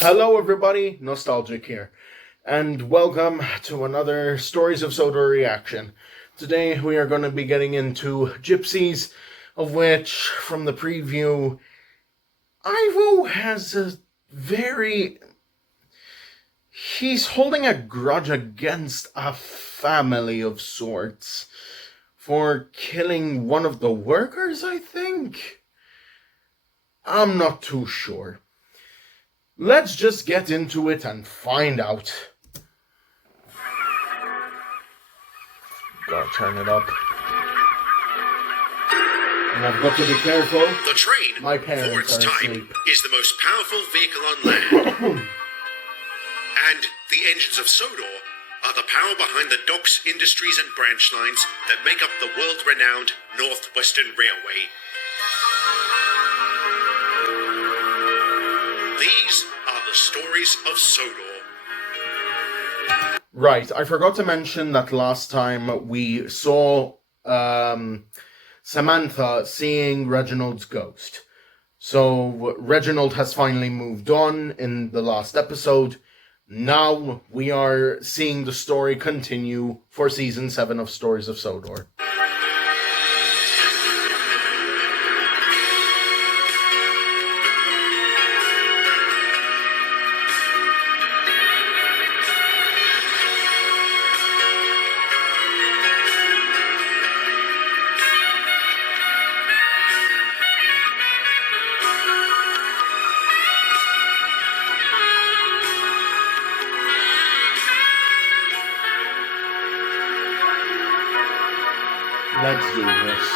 Hello everybody, Nostalgic here, and welcome to another Stories of Soda reaction. Today we are going to be getting into Gypsies, of which, from the preview, Ivo has he's holding a grudge against a family of sorts for killing one of the workers, I think? I'm not too sure. Let's just get into it and find out. Gotta turn it up. And I've got to be careful. The train, My for parents its are time, asleep. is the most powerful vehicle on land. And the engines of Sodor are the power behind the docks, industries and branch lines that make up the world-renowned Northwestern Railway. These are the stories of Sodor. Right, I forgot to mention that last time we saw Samantha seeing Reginald's ghost. So Reginald has finally moved on in the last episode. Now we are seeing the story continue for season 7 of Stories of Sodor. Let's do this.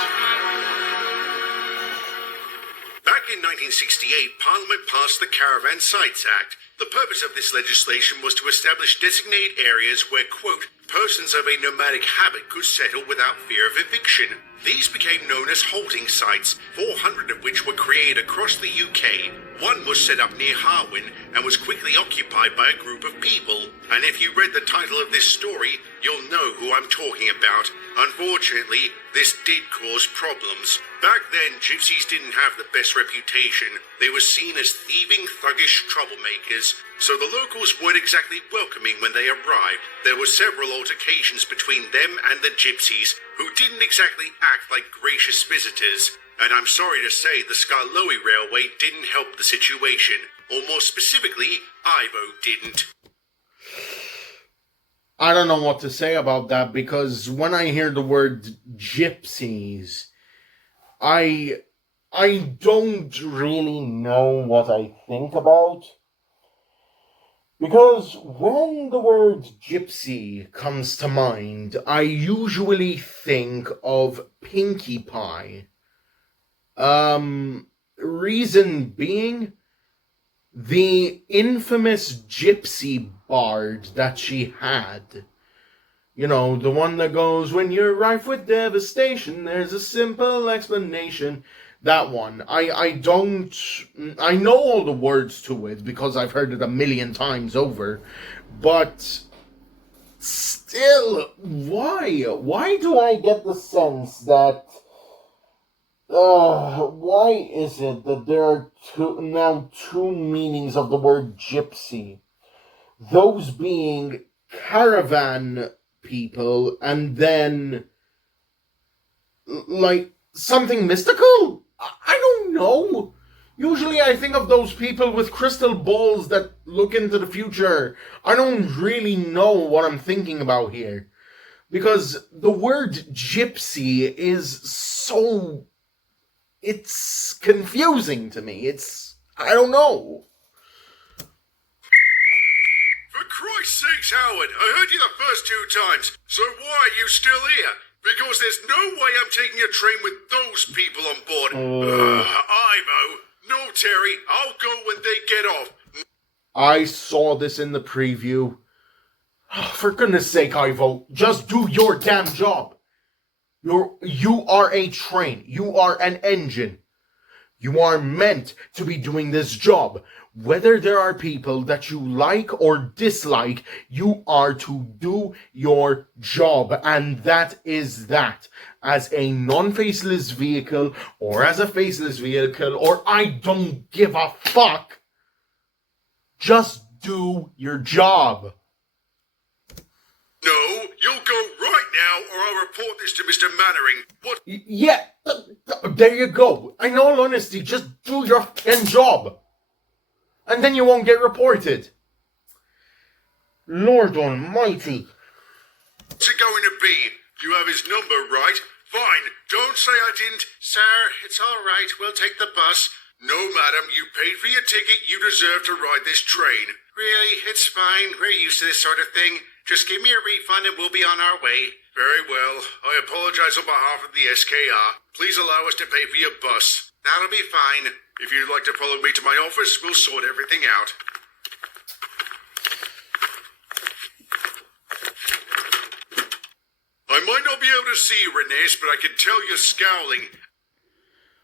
Back in 1968, Parliament passed the Caravan Sites Act. The purpose of this legislation was to establish designated areas where, quote, persons of a nomadic habit could settle without fear of eviction. These became known as halting sites, 400 of which were created across the UK. One was set up near Harwin and was quickly occupied by a group of people. And if you read the title of this story, you'll know who I'm talking about. Unfortunately, this did cause problems. Back then, gypsies didn't have the best reputation. They were seen as thieving, thuggish troublemakers, so the locals weren't exactly welcoming when they arrived. There were several altercations between them and the gypsies, who didn't exactly act like gracious visitors. And I'm sorry to say the Skarloey Railway didn't help the situation, or more specifically, Ivo didn't. I don't know what to say about that, because when I hear the word gypsies, I don't really know what I think about. Because when the word gypsy comes to mind, I usually think of Pinkie Pie. Reason being, the infamous gypsy bard that she had. You know, the one that goes, when you're rife with devastation, there's a simple explanation. That one. I know all the words to it because I've heard it a million times over. But still, why? Why do I get the sense that why is it that there are now two meanings of the word gypsy? Those being caravan people and then, like, something mystical? I don't know. Usually I think of those people with crystal balls that look into the future. I don't really know what I'm thinking about here. Because the word gypsy is so... it's confusing to me. I don't know. For Christ's sakes, Howard, I heard you the first 2 times, so why are you still here? Because there's no way I'm taking a train with those people on board. Ivo. No, Terry, I'll go when they get off. I saw this in the preview. For goodness sake, Ivo, just do your damn job. You are a train. You are an engine. You are meant to be doing this job. Whether there are people that you like or dislike, you are to do your job. And that is that. As a non-faceless vehicle, or as a faceless vehicle, or I don't give a fuck. Just do your job. No, you'll go right now, or I'll report this to Mr. Mannering. What? Yeah, there you go. In all honesty, just do your fucking job. And then you won't get reported. Lord almighty. What's it going to be? You have his number, right? Fine, don't say I didn't. Sir, it's all right. We'll take the bus. No, madam, you paid for your ticket. You deserve to ride this train. Really? It's fine. We're used to this sort of thing. Just give me a refund and we'll be on our way. Very well. I apologize on behalf of the SKR. Please allow us to pay for your bus. That'll be fine. If you'd like to follow me to my office, we'll sort everything out. I might not be able to see you, Renes, but I can tell you're scowling.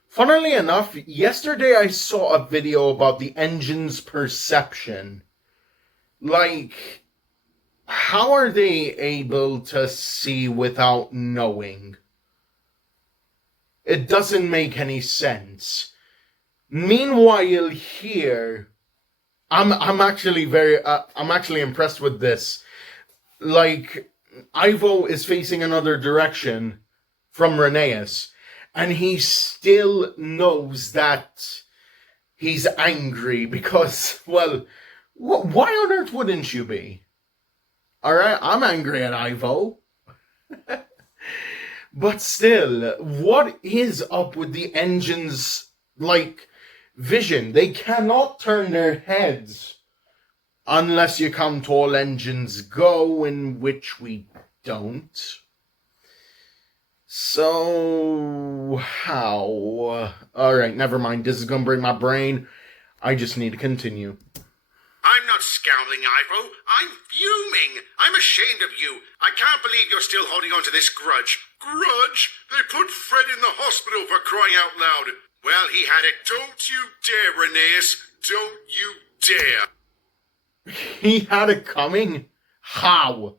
Funnily enough, yesterday I saw a video about the engine's perception. Like, how are they able to see without knowing? It doesn't make any sense. Meanwhile, here, I'm actually impressed with this. Like, Ivo is facing another direction from Reneus, and he still knows that he's angry because, well, why on earth wouldn't you be? Alright, I'm angry at Ivo. But still, what is up with the engine's, like, vision? They cannot turn their heads unless you count all engines go, in which we don't. So, how? Alright, never mind. This is gonna break my brain. I just need to continue. I'm not scowling, Ivo. I'm fuming. I'm ashamed of you. I can't believe you're still holding on to this grudge. Grudge? They put Fred in the hospital for crying out loud. Well, he had it. Don't you dare, Reneus. Don't you dare. He had it coming? How?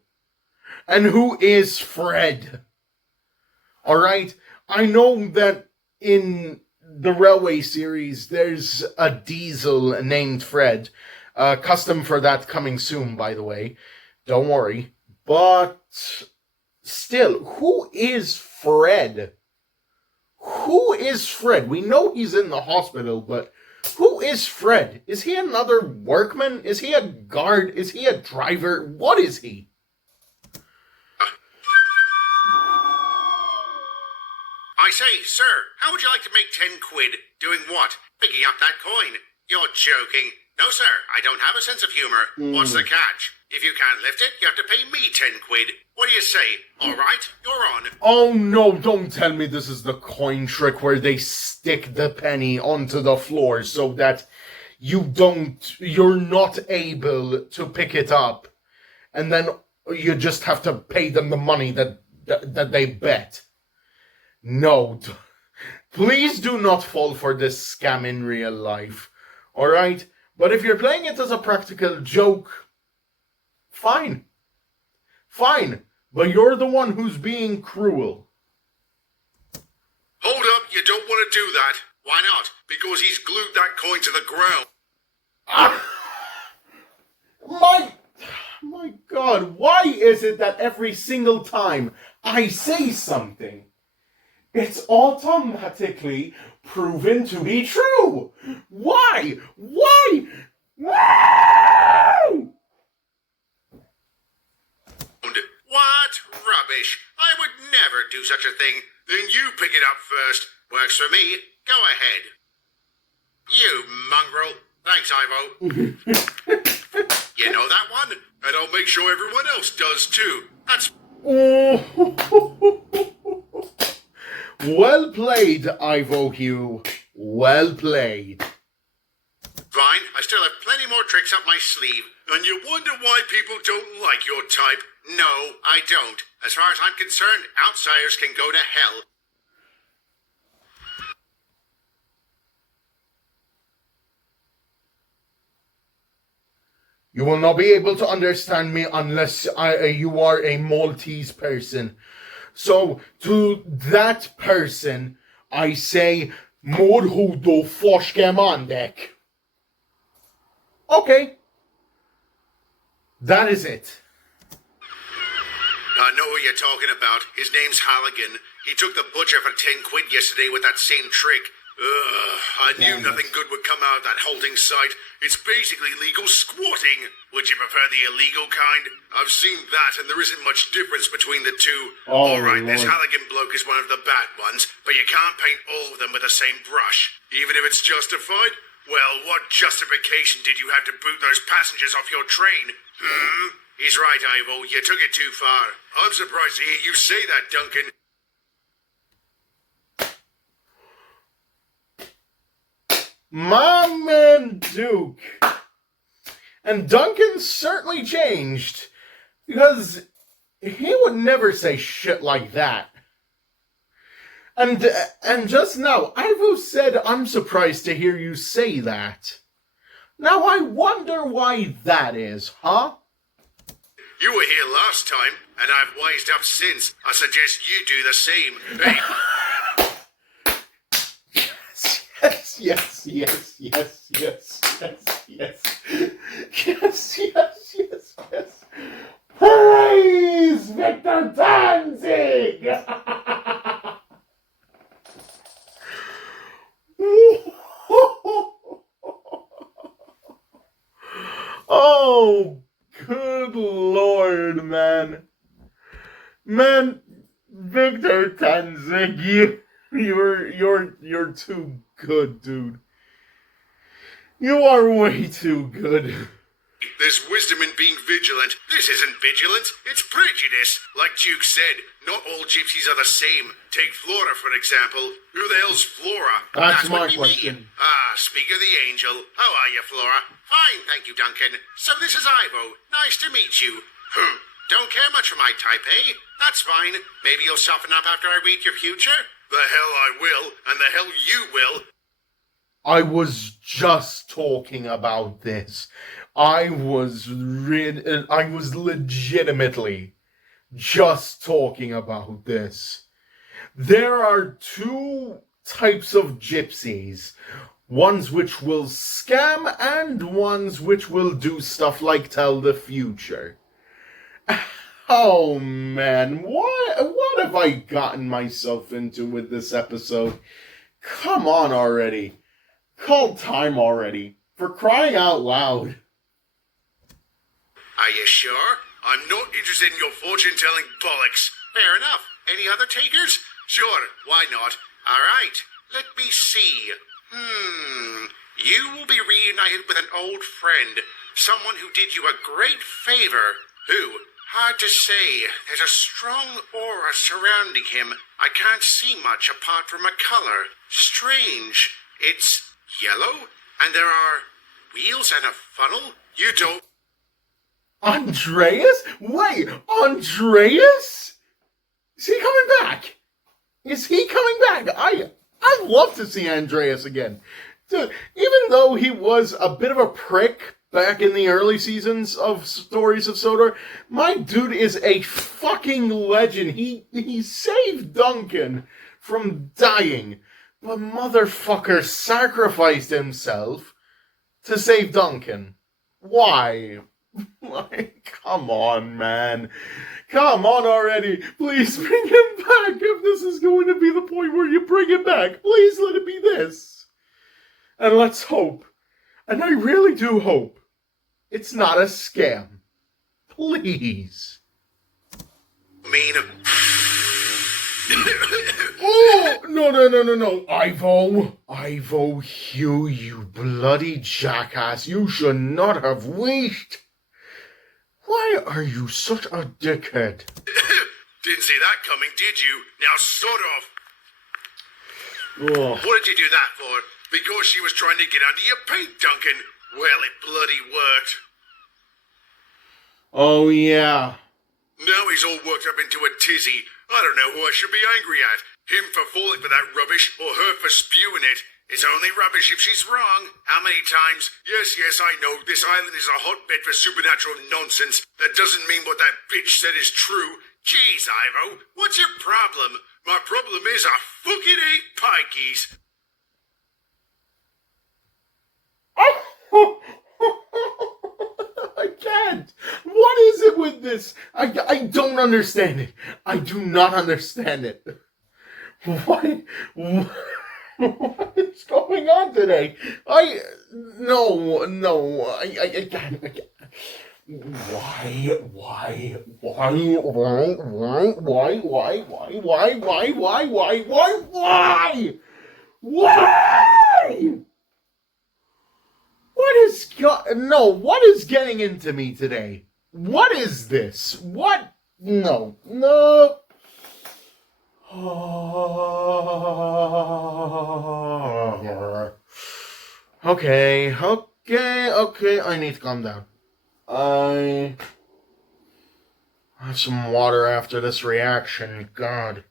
And who is Fred? Alright, I know that in the Railway series there's a diesel named Fred. Custom for that coming soon, by the way. Don't worry. But still, who is Fred? Who is Fred? We know he's in the hospital, but who is Fred? Is he another workman? Is he a guard? Is he a driver? What is he? I say, sir, how would you like to make 10 quid? Doing what? Picking up that coin? You're joking. No, sir, I don't have a sense of humor. What's the catch? If you can't lift it, you have to pay me 10 quid. What do you say? All right, you're on. Oh no, don't tell me this is the coin trick where they stick the penny onto the floor so that you're not able to pick it up. And then you just have to pay them the money that they bet. No, please do not fall for this scam in real life. Alright? But if you're playing it as a practical joke, fine. Fine. But you're the one who's being cruel. Hold up, you don't want to do that. Why not? Because he's glued that coin to the ground. My God, why is it that every single time I say something, it's automatically proven to be true? Why? Why? Why? What rubbish. I would never do such a thing. Then you pick it up first. Works for me. Go ahead. You mongrel. Thanks, Ivo. You know that one? And I'll make sure everyone else does too. That's... Well played, Ivo Hugh. Well played. Fine, I still have plenty more tricks up my sleeve. And you wonder why people don't like your type. No, I don't. As far as I'm concerned, outsiders can go to hell. You will not be able to understand me unless you are a Maltese person. So, to that person, I say, Morhudo Foshkemandek. Okay, That is it. I know who you're talking about. His name's Halligan. He took the butcher for 10 quid yesterday with that same trick. Ugh, I knew nothing good would come out of that halting site. It's basically legal squatting. Would you prefer the illegal kind? I've seen that, and there isn't much difference between the two. Oh, Alright, this Lord. Halligan bloke is one of the bad ones, but you can't paint all of them with the same brush. Even if it's justified? Well, what justification did you have to boot those passengers off your train? He's right, Ivo. You took it too far. I'm surprised to hear you say that, Duncan. My man Duke. And Duncan certainly changed. Because he would never say shit like that. And just now, Ivo said, I'm surprised to hear you say that. Now I wonder why that is, huh? You were here last time, and I've wised up since. I suggest you do the same. Hey, Yes. Yes. Praise Victor Tanzig! Oh, good Lord, man. Man, Victor Tanzig, you're too good, dude. You are way too good. there's wisdom in being vigilant. This isn't vigilant, it's prejudice. Like Duke said, not all gypsies are the same. Take Flora, for example. Who the hell's Flora? That's my what we question. mean. Ah, speak of the angel. How are you, Flora? Fine, thank you, Duncan. So this is Ivo. Nice to meet you. Don't care much for my type, eh? That's fine. Maybe you'll soften up after I read your future? The hell I will, and the hell you will. I was just talking about this. I was legitimately just talking about this. There are two types of gypsies. Ones which will scam and ones which will do stuff like tell the future. Oh man, what have I gotten myself into with this episode? Come on already. Call time already. For crying out loud. Are you sure? I'm not interested in your fortune-telling bollocks. Fair enough. Any other takers? Sure, why not? All right, let me see. You will be reunited with an old friend. Someone who did you a great favor. Who? Hard to say. There's a strong aura surrounding him. I can't see much apart from a color. Strange. It's yellow, and there are wheels and a funnel. You don't... Andreas? Wait, Andreas? Is he coming back? Is he coming back? I'd love to see Andreas again. Dude, even though he was a bit of a prick back in the early seasons of Stories of Sodor, my dude is a fucking legend. He saved Duncan from dying, but motherfucker sacrificed himself to save Duncan. Why? Like, come on, man. Come on already. Please bring him back if this is going to be the point where you bring him back. Please let it be this. And let's hope, and I really do hope, it's not a scam. Please. mean... Oh, no. Ivo, you bloody jackass. You should not have wished. Why are you such a dickhead? Didn't see that coming, did you? Now sort of. Oh. What did you do that for? Because she was trying to get under your paint, Duncan. Well, it bloody worked. Oh, yeah. Now he's all worked up into a tizzy. I don't know who I should be angry at. Him for falling for that rubbish, or her for spewing it. It's only rubbish if she's wrong. How many times? Yes, I know. This island is a hotbed for supernatural nonsense. That doesn't mean what that bitch said is true. Jeez, Ivo, what's your problem? My problem is I fucking hate pikeys. I can't. with this? I don't understand it. I do not understand it. What is going on today? No, I can't. Why? What is getting into me today? What is this? What? No. Okay, I need to calm down. I have some water after this reaction. God.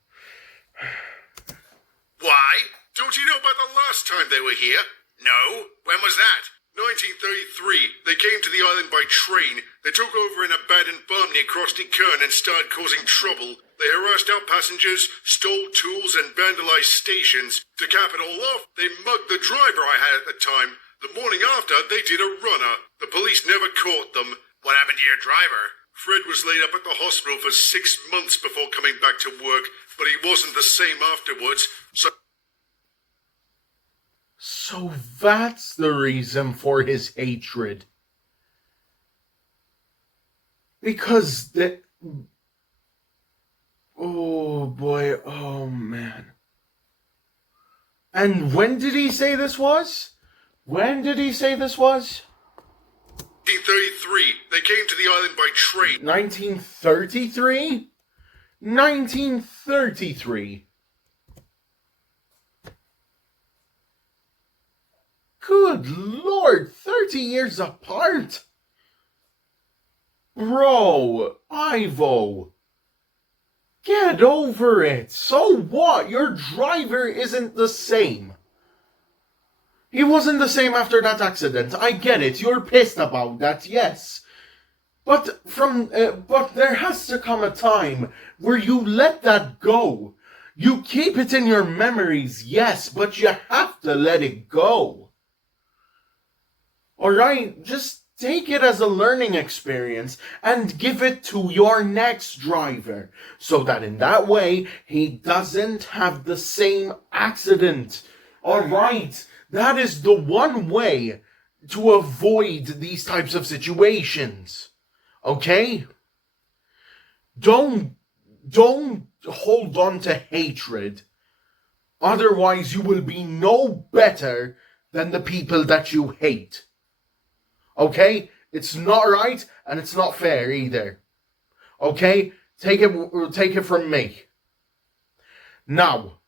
Why? Don't you know about the last time they were here? No? When was that? 1933. They came to the island by train. They took over an abandoned farm near Crosty Kern and started causing trouble. They harassed our passengers, stole tools, and vandalized stations. To cap it all off, they mugged the driver I had at the time. The morning after, they did a runner. The police never caught them. What happened to your driver? Fred was laid up at the hospital for 6 months before coming back to work, but he wasn't the same afterwards, So that's the reason for his hatred. Because oh boy, oh man. And when did he say this was? 1933. They came to the island by train. 1933? 1933. Good Lord, 30 years apart? Bro, Ivo, get over it. So what? Your driver isn't the same. He wasn't the same after that accident. I get it. You're pissed about that, yes. But there has to come a time where you let that go. You keep it in your memories, yes, but you have to let it go. Alright, just take it as a learning experience and give it to your next driver, so that in that way he doesn't have the same accident. Alright, that is the one way to avoid these types of situations. Okay? Don't hold on to hatred. Otherwise you will be no better than the people that you hate. Okay? It's not right and it's not fair either. Okay? Take it from me. Now,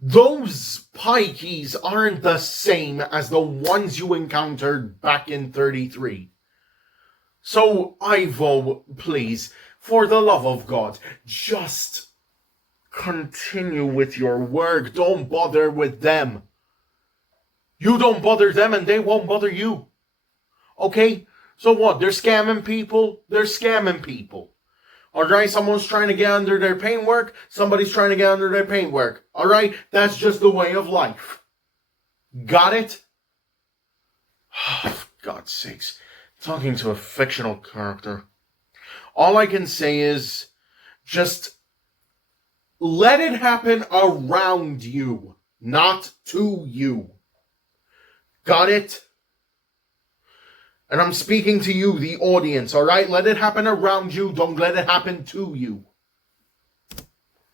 those pikeys aren't the same as the ones you encountered back in 33. So, Ivo, please, for the love of God, just continue with your work. Don't bother with them. You don't bother them and they won't bother you. Okay? So what? They're scamming people? They're scamming people. Alright? Someone's trying to get under their paintwork. Somebody's trying to get under their paintwork. Alright? That's just the way of life. Got it? For God's sakes. Talking to a fictional character. All I can say is just let it happen around you, not to you. Got it? And I'm speaking to you, the audience, alright? Let it happen around you, don't let it happen to you.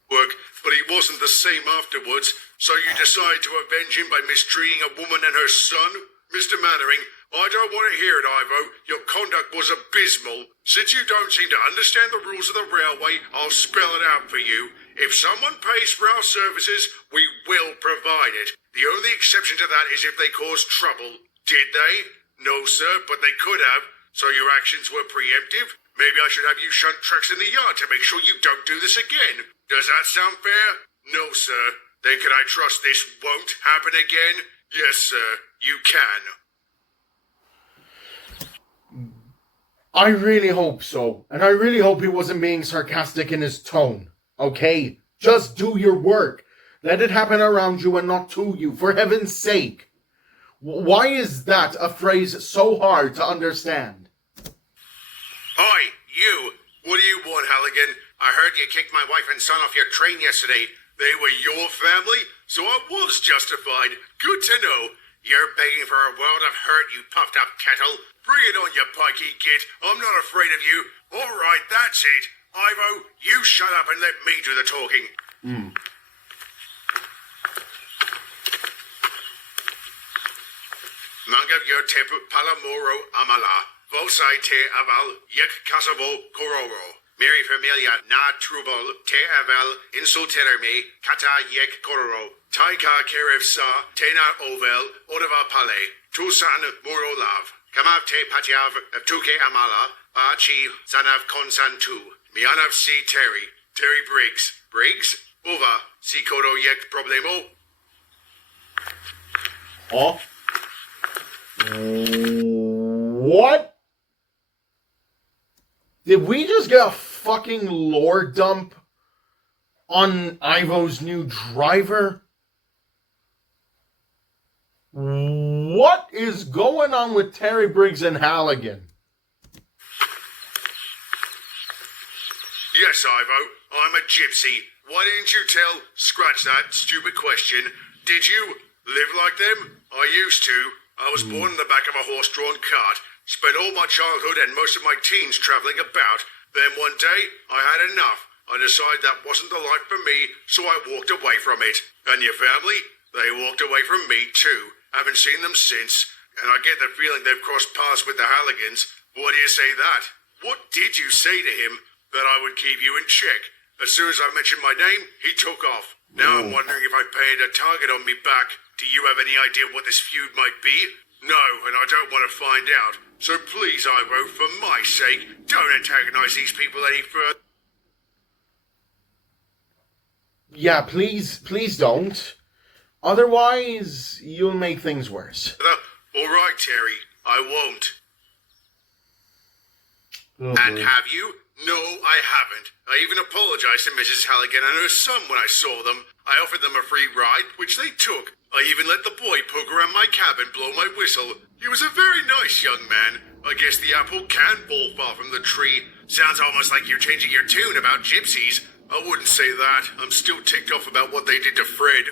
Work, but he wasn't the same afterwards, so you decide to avenge him by mistreating a woman and her son? Mr. Mannering, I don't want to hear it, Ivo. Your conduct was abysmal. Since you don't seem to understand the rules of the railway, I'll spell it out for you. If someone pays for our services, we will provide it. The only exception to that is if they cause trouble. Did they? No, sir, but they could have. So your actions were preemptive? Maybe I should have you shunt trucks in the yard to make sure you don't do this again. Does that sound fair? No, sir. Then can I trust this won't happen again? Yes, sir, you can. I really hope so. And I really hope he wasn't being sarcastic in his tone. Okay? Just do your work. Let it happen around you and not to you, for heaven's sake. Why is that a phrase so hard to understand? Oi, you! What do you want, Halligan? I heard you kicked my wife and son off your train yesterday. They were your family, so I was justified. Good to know. You're begging for a world of hurt, you puffed-up kettle. Bring it on, you pikey git. I'm not afraid of you. All right, that's it. Ivo, you shut up and let me do the talking. Manga te palamoro amala. Vosai te aval yek kasavo kororo. Mary familia na trubol te aval insulterme kata yek kororo. Taika kerev sa tena ovel odava pale. Tusan morolav. Kamav te patiav tuke amala. Achi zanav konsan tu. Mianav si Terry. Terry Briggs. Briggs? Ova. Si kodo yek problemo. Oh. What? Did we just get a fucking lore dump on Ivo's new driver? What is going on with Terry Briggs and Halligan? Yes, Ivo, I'm a gypsy. Why didn't you tell? Scratch that stupid question. Did you live like them? I used to. I was born in the back of a horse-drawn cart. Spent all my childhood and most of my teens traveling about. Then one day, I had enough. I decided that wasn't the life for me, so I walked away from it. And your family? They walked away from me too. Haven't seen them since. And I get the feeling they've crossed paths with the Halligans. Why do you say that? What did you say to him? That I would keep you in check. As soon as I mentioned my name, he took off. Now I'm wondering if I paid a target on me back. Do you have any idea what this feud might be? No, and I don't want to find out. So please, Ivo, for my sake, don't antagonize these people any further. Yeah, please don't. Otherwise, you'll make things worse. All right, Terry, I won't. Oh, And boy. have you? No, I haven't. I even apologized to Mrs. Halligan and her son when I saw them. I offered them a free ride, which they took. I even let the boy poke around my cab and blow my whistle. He was a very nice young man. I guess the apple can fall far from the tree. Sounds almost like you're changing your tune about gypsies. I wouldn't say that. I'm still ticked off about what they did to Fred.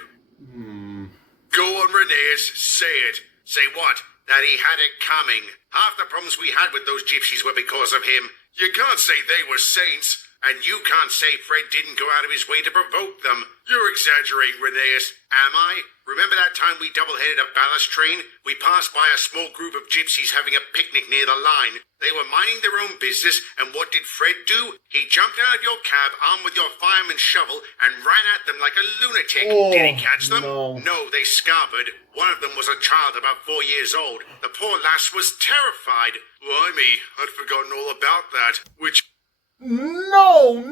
Go on, Rheneas. Say it. Say what? That he had it coming. Half the problems we had with those gypsies were because of him. You can't say they were saints. And you can't say Fred didn't go out of his way to provoke them. You're exaggerating, Rheneas. Am I? Remember that time we double-headed a ballast train? We passed by a small group of gypsies having a picnic near the line. They were minding their own business, and what did Fred do? He jumped out of your cab, armed with your fireman's shovel, and ran at them like a lunatic. Oh, did he catch them? no. They scarpered. One of them was a child about 4 years old. The poor lass was terrified. Blimey, I'd forgotten all about that. Which... No.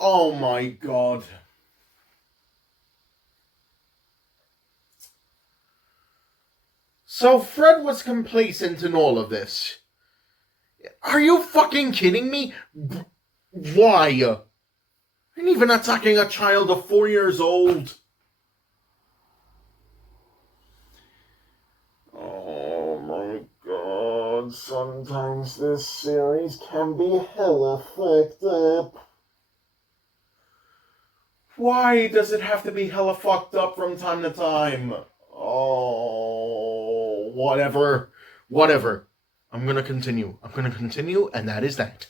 Oh my god. So Fred was complacent in all of this. Are you fucking kidding me? Why? And even attacking a child of 4 years old. Oh my god, sometimes this series can be hella fucked up. Why does it have to be hella fucked up from time to time? Oh, whatever. I'm gonna continue, and that is that.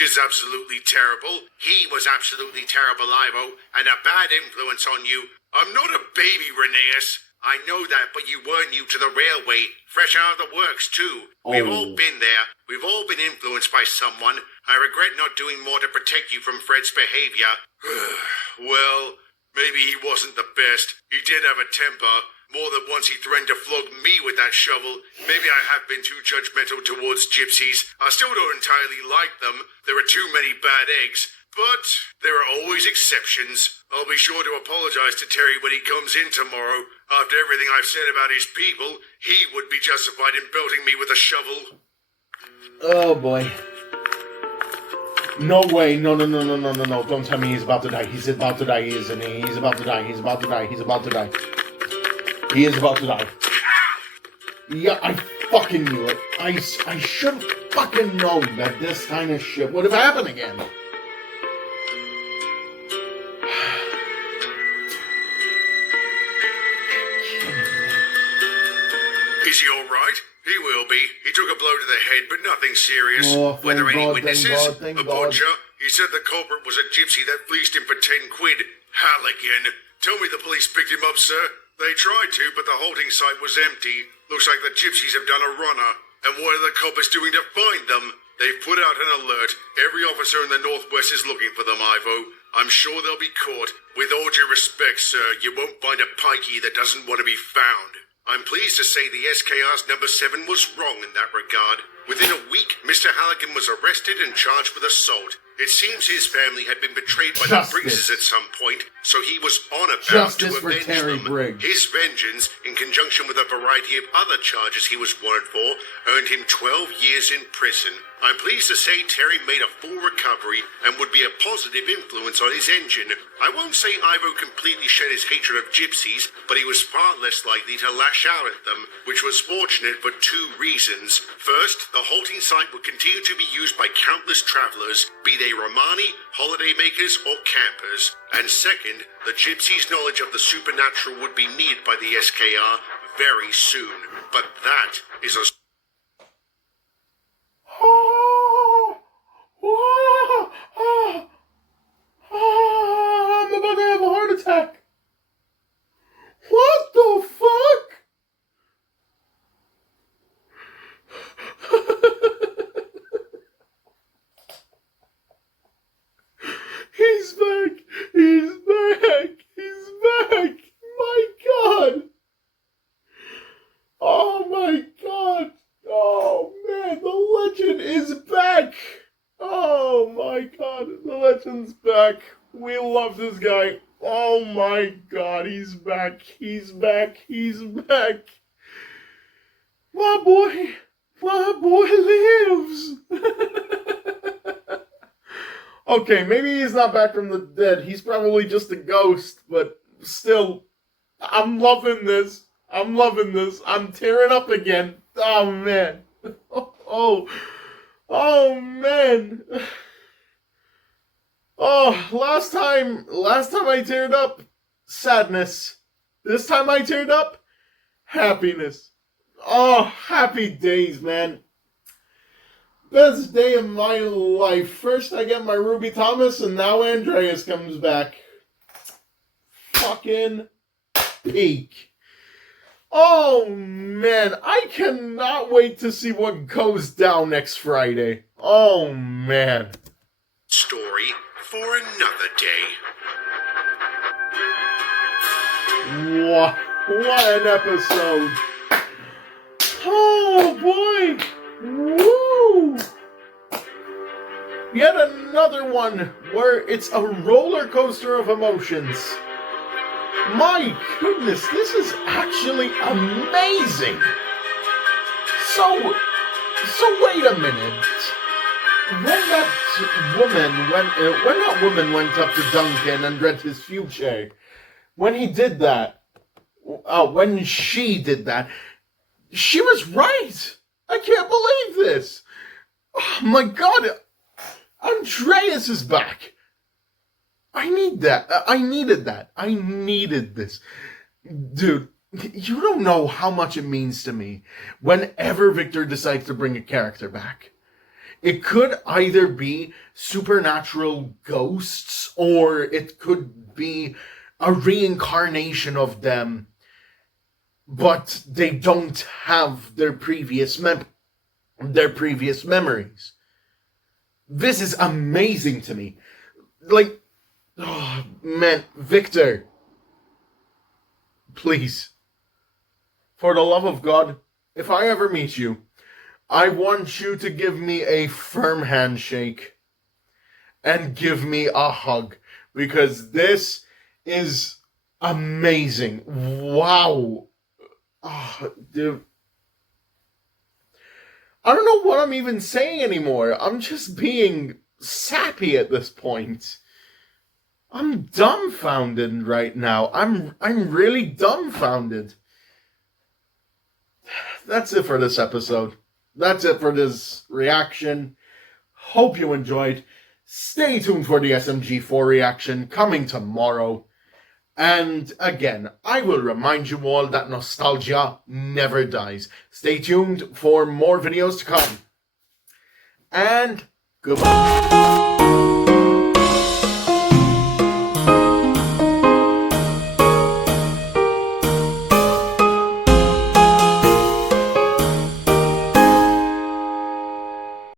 Is absolutely terrible. He was absolutely terrible, Ivo, and a bad influence on you. I'm not a baby, Rheneas. I know that, but you were new to the railway, fresh out of the works, too. We've all been there. We've all been influenced by someone. I regret not doing more to protect you from Fred's behavior. Well, maybe he wasn't the best. He did have a temper. More than once he threatened to flog me with that shovel. Maybe I have been too judgmental towards gypsies. I still don't entirely like them. There are too many bad eggs. But there are always exceptions. I'll be sure to apologize to Terry when he comes in tomorrow. After everything I've said about his people, he would be justified in belting me with a shovel. Oh boy. No way. No. Don't tell me he's about to die. He's about to die, isn't he? He's about to die. He is about to die. Yeah, I fucking knew it. I should have fucking known that this kind of shit would have happened again. Is he alright? He will be. He took a blow to the head, but nothing serious. Oh, Were there any God, witnesses? thank A God. butcher? He said the culprit was a gypsy that fleeced him for 10 quid. Halligan. Tell me the police picked him up, sir. They tried to, but the holding site was empty. Looks like the gypsies have done a runner. And what are the coppers doing to find them? They've put out an alert. Every officer in the Northwest is looking for them, Ivo. I'm sure they'll be caught. With all due respect, sir, you won't find a pikey that doesn't want to be found. I'm pleased to say the SKR's number 7 was wrong in that regard. Within a week, Mr. Halligan was arrested and charged with assault. It seems his family had been betrayed by the Briggses at some point, so he was on a vow to Justice for avenge Terry them. Briggs. His vengeance, in conjunction with a variety of other charges he was wanted for, earned him 12 years in prison. I'm pleased to say Terry made a full recovery and would be a positive influence on his engine. I won't say Ivo completely shed his hatred of gypsies, but he was far less likely to lash out at them, which was fortunate for 2 reasons. First, the halting site would continue to be used by countless travelers, be they Romani, holidaymakers, or campers. And second, the gypsies' knowledge of the supernatural would be needed by the SKR very soon. But that is a I'm about to have a heart attack. What the fuck? He's back. He's back. He's back. My God. Oh my God. Oh man, the legend is back. Oh my God, the legend's back. We love this guy. Oh my God, he's back. He's back. He's back. My boy lives. Okay, maybe he's not back from the dead. He's probably just a ghost, but still, I'm loving this. I'm loving this. I'm tearing up again. Oh man. Oh man. Oh, last time I teared up, sadness. This time I teared up, happiness. Oh, happy days, man. Best day of my life. First I get my Ruby Thomas, and now Andreas comes back. Fucking peak. Oh man, I cannot wait to see what goes down next Friday. Oh man. story for another day. What an episode. Oh boy. Woo. Yet another one where it's a roller coaster of emotions. My goodness, this is actually amazing. So wait a minute. When that woman went up to Duncan and read his future, when he did that, when she did that, she was right. I can't believe this. Oh my God, Andreas is back. I need that. I needed that. I needed this. Dude, you don't know how much it means to me whenever Victor decides to bring a character back. It could either be supernatural ghosts, or it could be a reincarnation of them, but they don't have their previous memories. This is amazing to me. Like, oh man, Victor, please, for the love of God, if I ever meet you, I want you to give me a firm handshake and give me a hug, because this is amazing. Wow. Oh, dude. I don't know what I'm even saying anymore. I'm just being sappy at this point. I'm dumbfounded right now. I'm really dumbfounded. that's it for this episode. That's it for this reaction. Hope you enjoyed. Stay tuned for the SMG4 reaction coming tomorrow. And again, I will remind you all that nostalgia never dies. Stay tuned for more videos to come. And goodbye.